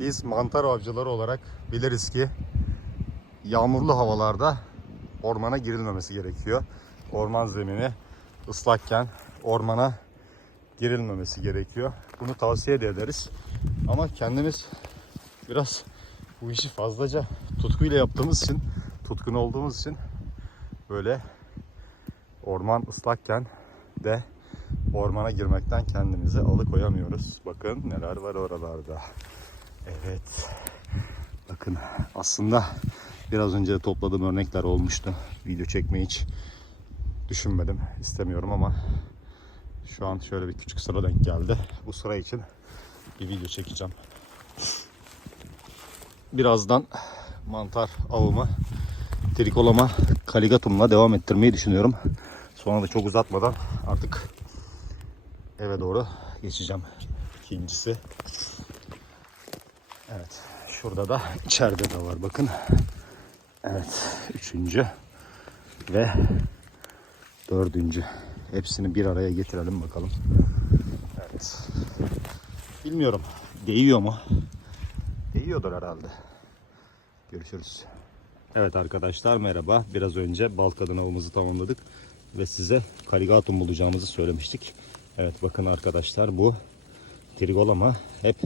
Biz mantar avcıları olarak biliriz ki yağmurlu havalarda ormana girilmemesi gerekiyor. Orman zemini ıslakken ormana girilmemesi gerekiyor. Bunu tavsiye de ederiz. Ama kendimiz biraz bu işi fazlaca tutkuyla yaptığımız için, tutkun olduğumuz için böyle orman ıslakken de ormana girmekten kendimizi alıkoyamıyoruz. Bakın neler var oralarda. Evet. Bakın aslında biraz önce topladığım örnekler olmuştu. Video çekmeyi hiç düşünmedim, istemiyorum ama şu an şöyle bir küçük sıra denk geldi. Bu sıra için bir video çekeceğim. Birazdan mantar avımı trikolama kaligatumla devam ettirmeyi düşünüyorum. Sonra da çok uzatmadan artık eve doğru geçeceğim. İkincisi. Evet. Şurada da içeride de var bakın. Evet. Üçüncü. Ve dördüncü. Hepsini bir araya getirelim bakalım. Evet. Bilmiyorum. Değiyor mu? Değiyordur herhalde. Görüşürüz. Evet arkadaşlar merhaba. Biraz önce Balkadın avımızı tamamladık ve size kaligatum bulacağımızı söylemiştik. Evet bakın arkadaşlar bu trigolama hep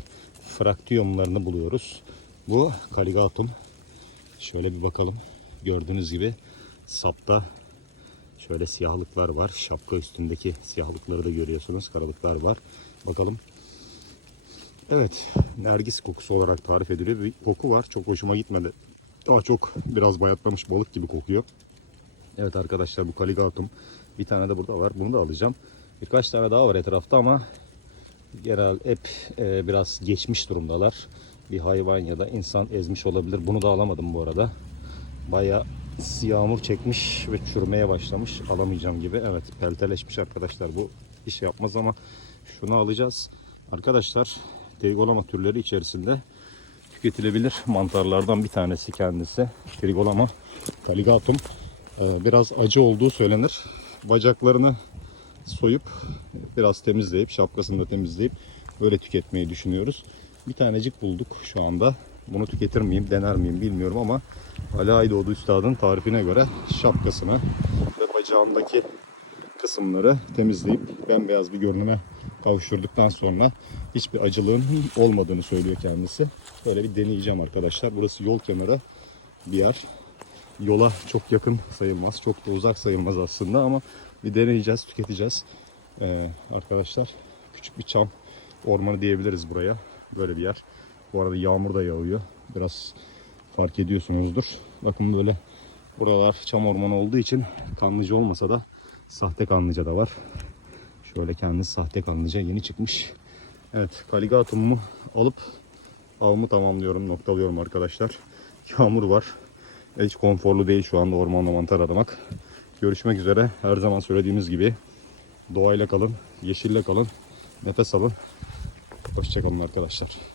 fraktiyumlarını buluyoruz. Bu kaligatum. Şöyle bir bakalım. Gördüğünüz gibi sapta şöyle siyahlıklar var. Şapka üstündeki siyahlıkları da görüyorsunuz. Karalıklar var. Bakalım. Evet. Nergis kokusu olarak tarif ediliyor. Bir koku var. Çok hoşuma gitmedi. Daha çok biraz bayatlamış balık gibi kokuyor. Evet arkadaşlar bu kaligatum. Bir tane de burada var. Bunu da alacağım. Birkaç tane daha var etrafta ama genel hep e, biraz geçmiş durumdalar. Bir hayvan ya da insan ezmiş olabilir. Bunu da alamadım bu arada. Baya yağmur çekmiş ve çürümeye başlamış. Alamayacağım gibi. Evet pelteleşmiş arkadaşlar. Bu iş yapmaz ama şunu alacağız. Arkadaşlar trigolama türleri içerisinde tüketilebilir mantarlardan bir tanesi kendisi. Trigolama caligatum. Ee, Biraz acı olduğu söylenir. Bacaklarını soyup biraz temizleyip şapkasını da temizleyip böyle tüketmeyi düşünüyoruz. Bir tanecik bulduk şu anda. Bunu tüketir miyim, dener miyim bilmiyorum ama Ali Aydoğdu Üstad'ın tarifine göre şapkasını ve bacağındaki kısımları temizleyip bembeyaz bir görünüme kavuşturduktan sonra hiçbir acılığın olmadığını söylüyor kendisi. Böyle bir deneyeceğim arkadaşlar. Burası yol kenarı bir yer. Yola çok yakın sayılmaz. Çok da uzak sayılmaz aslında ama bir deneyeceğiz, tüketeceğiz. Ee, arkadaşlar küçük bir çam ormanı diyebiliriz buraya. Böyle bir yer. Bu arada yağmur da yağıyor. Biraz fark ediyorsunuzdur. Bakın böyle buralar çam ormanı olduğu için kanlıca olmasa da sahte kanlıca da var. Şöyle kendisi sahte kanlıca yeni çıkmış. Evet kaligatumu alıp avımı tamamlıyorum, noktalıyorum arkadaşlar. Yağmur var. Hiç konforlu değil şu anda ormanda mantar aramak. Görüşmek üzere. Her zaman söylediğimiz gibi doğayla kalın, yeşille kalın, nefes alın. Hoşçakalın arkadaşlar.